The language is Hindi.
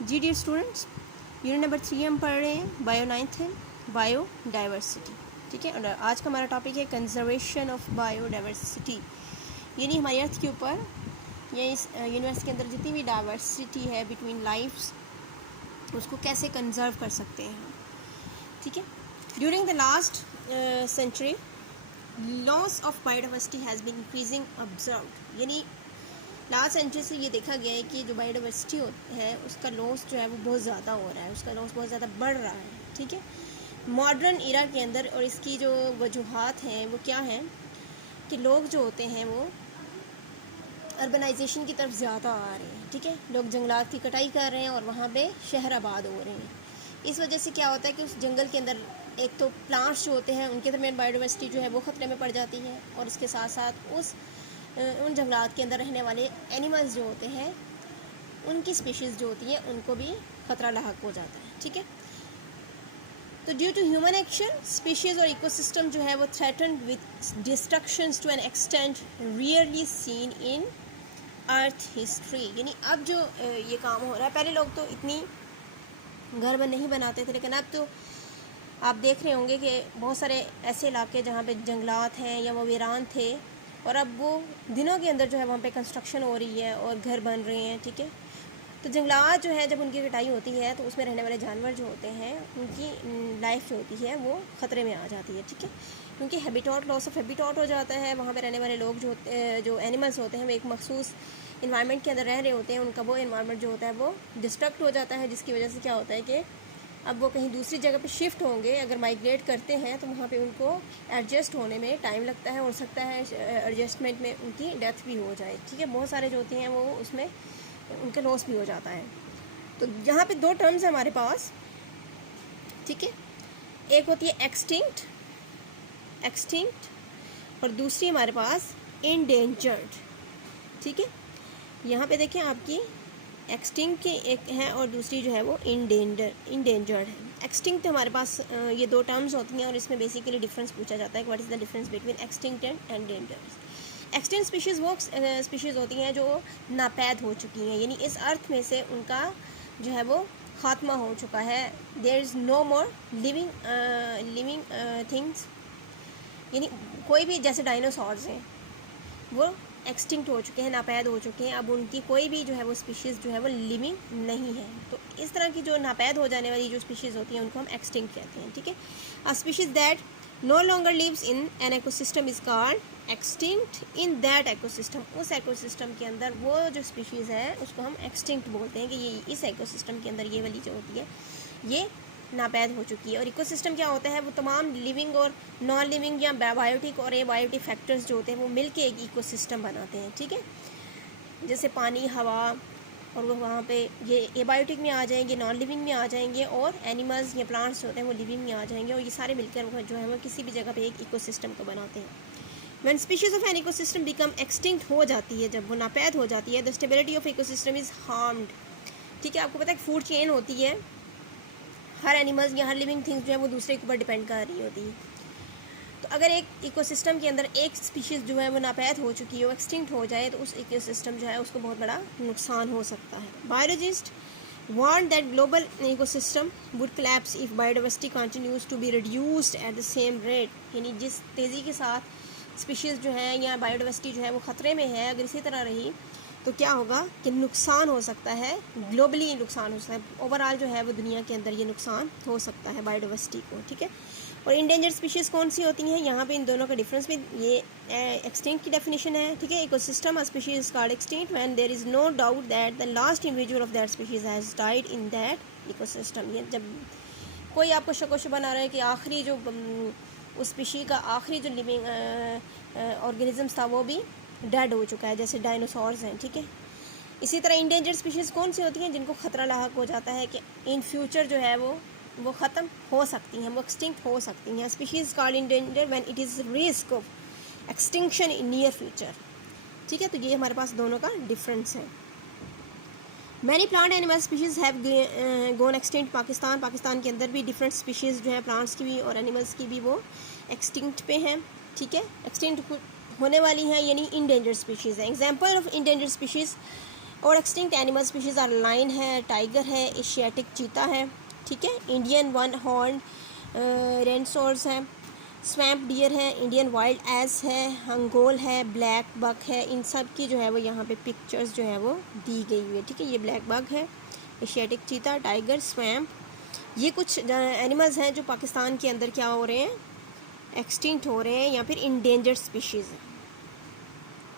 जी डियर स्टूडेंट्स, यूनिट नंबर 3 हम पढ़ रहे हैं बायो नाइन्थ है बायोडाइवर्सिटी। ठीक है, और आज का हमारा टॉपिक है कंजर्वेशन ऑफ बायोडाइवर्सिटी, यानी हमारी अर्थ के ऊपर या इस यूनिवर्स के अंदर जितनी भी डाइवर्सिटी है बिटवीन लाइफ्स, उसको कैसे कंजर्व कर सकते हैं हम। ठीक है, during the last century loss of biodiversity has been increasing observed, यानी लास्ट सेंचुरी से ये देखा गया है कि जो बायोडाइवर्सिटी है उसका लॉस जो है वो बहुत ज़्यादा हो रहा है, उसका लॉस बहुत ज़्यादा बढ़ रहा है। ठीक है, मॉडर्न इरा के अंदर, और इसकी जो वजूहात हैं वो क्या हैं कि लोग जो होते हैं वो अर्बनाइजेशन की तरफ ज़्यादा आ रहे हैं। ठीक है, लोग जंगलात की कटाई कर रहे हैं और वहाँ पे शहर आबाद हो रहे हैं। इस वजह से क्या होता है कि उस जंगल के अंदर एक तो प्लांट्स जो होते हैं उनके दरमियान बायोडाइवर्सिटी जो है वो ख़तरे में पड़ जाती है, और इसके साथ साथ उन जंगलात के अंदर रहने वाले एनिमल्स जो होते हैं उनकी स्पीशीज़ जो होती है उनको भी ख़तरा लाहक हो जाता है। ठीक है, तो due to human action species और इकोसिस्टम जो है वो threatened with destructions to an extent rarely seen in earth history, यानी अब जो ये काम हो रहा है, पहले लोग तो इतनी घर नहीं बनाते थे, लेकिन अब तो आप देख रहे होंगे कि बहुत सारे ऐसे इलाके जहाँ पे जंगलात हैं या वो वीरान थे, और अब वो दिनों के अंदर जो है वहाँ पे कंस्ट्रक्शन हो रही है और घर बन रहे हैं। ठीक है, तो जंगलात जो है जब उनकी कटाई होती है तो उसमें रहने वाले जानवर जो होते हैं उनकी लाइफ जो होती है वो ख़तरे में आ जाती है। ठीक है, क्योंकि हैबिटाट, लॉस ऑफ हैबिटाट हो जाता है, वहाँ पे रहने वाले लोग जो एनिमल्स होते हैं वो एक मखसूस इन्वायरमेंट के अंदर रह रहे होते हैं, उनका वो इन्वायरमेंट जो होता है वो डिस्ट्रक्ट हो जाता है, जिसकी वजह से क्या होता है कि अब वो कहीं दूसरी जगह पे शिफ्ट होंगे, अगर माइग्रेट करते हैं तो वहाँ पे उनको एडजस्ट होने में टाइम लगता है, हो सकता है एडजस्टमेंट में उनकी डेथ भी हो जाए। ठीक है, बहुत सारे जो होते हैं वो उसमें उनका लॉस भी हो जाता है। तो यहाँ पे दो टर्म्स है हमारे पास। ठीक है, एक होती है एक्सटिंक्ट और दूसरी हमारे पास इंडेंजर्ड। ठीक है, यहाँ पे देखें आपकी एक्सटिंक्ट की एक है और दूसरी जो है वो इंडेंजर्ड है। एक्सटिंक्ट हमारे पास ये दो टर्म्स होती हैं और इसमें बेसिकली डिफरेंस पूछा जाता है कि what is the difference between extinct and endangered. Extinct species वो स्पीशीज़ होती हैं जो नापैद हो चुकी हैं, यानी इस अर्थ में से उनका जो है वो ख़ात्मा हो चुका है। There is no more living things, यानी कोई भी, जैसे डायनासोर्स हैं वो एक्सटिंक्ट हो चुके हैं, नापैद हो चुके हैं, अब उनकी कोई भी जो है वो स्पीशीज़ जो है वो लिविंग नहीं है। तो इस तरह की जो नापैद हो जाने वाली जो स्पीशीज़ होती हैं उनको हम एक्सटिंक्ट कहते हैं। ठीक है, a species that no longer lives in an ecosystem is called extinct in that ecosystem. उस इकोसिस्टम के अंदर वो जो स्पीशीज़ है उसको हम एक्सटिंक्ट बोलते हैं कि ये इस इकोसिस्टम के अंदर ये वाली जो होती है ये नापैद हो चुकी है। और इकोसिस्टम क्या होता है, वो तमाम लिविंग और नॉन लिविंग या बायोटिक और एबायोटिक फैक्टर्स जो होते हैं वो मिलके एक इकोसिस्टम बनाते हैं। ठीक है, जैसे पानी, हवा, और वो वहाँ पे ये एबायोटिक में आ जाएंगे, नॉन लिविंग में आ जाएंगे, और एनिमल्स या प्लांट्स जो होते हैं वो लिविंग में आ जाएंगे, और ये सारे मिलकर जो है वो किसी भी जगह पे एक इकोसिस्टम को बनाते हैं। When species of an ecosystem become extinct हो जाती है, जब वो नापैद हो जाती है, the stability of ecosystem is harmed. ठीक है, आपको पता है फूड चेन होती है, हर एनिमल्स या हर लिविंग थिंग्स जो है वो दूसरे के ऊपर डिपेंड कर रही होती है। तो अगर एक इकोसिस्टम के अंदर एक स्पीशीज़ जो है वो नापैद हो चुकी है, वो एक्सटिंक्ट हो जाए, तो उस इकोसिस्टम जो है उसको बहुत बड़ा नुकसान हो सकता है। Biologist warn that global ecosystem would collapse if biodiversity continues to be reduced at the same rate, यानी जिस तेज़ी के साथ स्पीशीज़ जो है या बायोडाइवर्सिटी जो है वो ख़तरे में है, अगर इसी तरह रही तो क्या होगा कि नुकसान हो सकता है, ग्लोबली नुकसान हो सकता है, ओवरऑल जो है वो दुनिया के अंदर ये नुकसान हो सकता है बायोडाइवर्सिटी को। ठीक है, और इंडेंजर्ड स्पीशीज़ कौन सी होती हैं, यहाँ पे इन दोनों का डिफरेंस भी ये एक्सटिंक्ट की डेफिनेशन है। ठीक है, ecosystem species is called extinct when there is no doubt that the last individual of that species has died in that ecosystem. ये जब कोई आपको शक बना रहा है कि आखिरी जो उस स्पीशी का आखिरी जो लिविंग ऑर्गेनिज्म था वो भी डेड हो चुका है, जैसे डायनासोर्स हैं। ठीक है, इसी तरह इंडेंजर्ड स्पीशीज़ कौन सी होती हैं, जिनको ख़तरा लाहक हो जाता है कि इन फ्यूचर जो है वो ख़त्म हो सकती हैं, वो एक्सटिंक्ट हो सकती हैं। Species called endangered when it is risk of extinction in near future. ठीक है, तो ये हमारे पास दोनों का डिफरेंस है। Many plant animal species have gone extinct. Pakistan के अंदर भी डिफरेंट स्पीशीज़ जो है प्लांट्स की भी और एनिमल्स की भी वो एक्सटिंक्ट पे हैं। ठीक है, एक्सटिंक्ट होने वाली हैं, यानी इंडेंजर्ड स्पीशीज़ हैं। एग्जाम्पल ऑफ इंडेंजर्ड स्पीशीज़ और extinct animal species are lion है, टाइगर है, एशियाटिक चीता है, ठीक है, इंडियन वन हॉर्न रेनसोर्स है, स्वैम्प डियर है, इंडियन वाइल्ड एस है, हंगोल है, ब्लैक बक है। इन सब की जो है वो यहाँ पे पिक्चर्स जो है वो दी गई हुई है, ठीक है। ये ब्लैक बक है, एशियाटिक चीता, टाइगर, स्वैम्प, ये कुछ एनिमल्स हैं जो पाकिस्तान के अंदर क्या हो रहे हैं, एक्सटिंक्ट हो रहे हैं या फिर इंडेंजर्ड स्पीशीज़ हैं।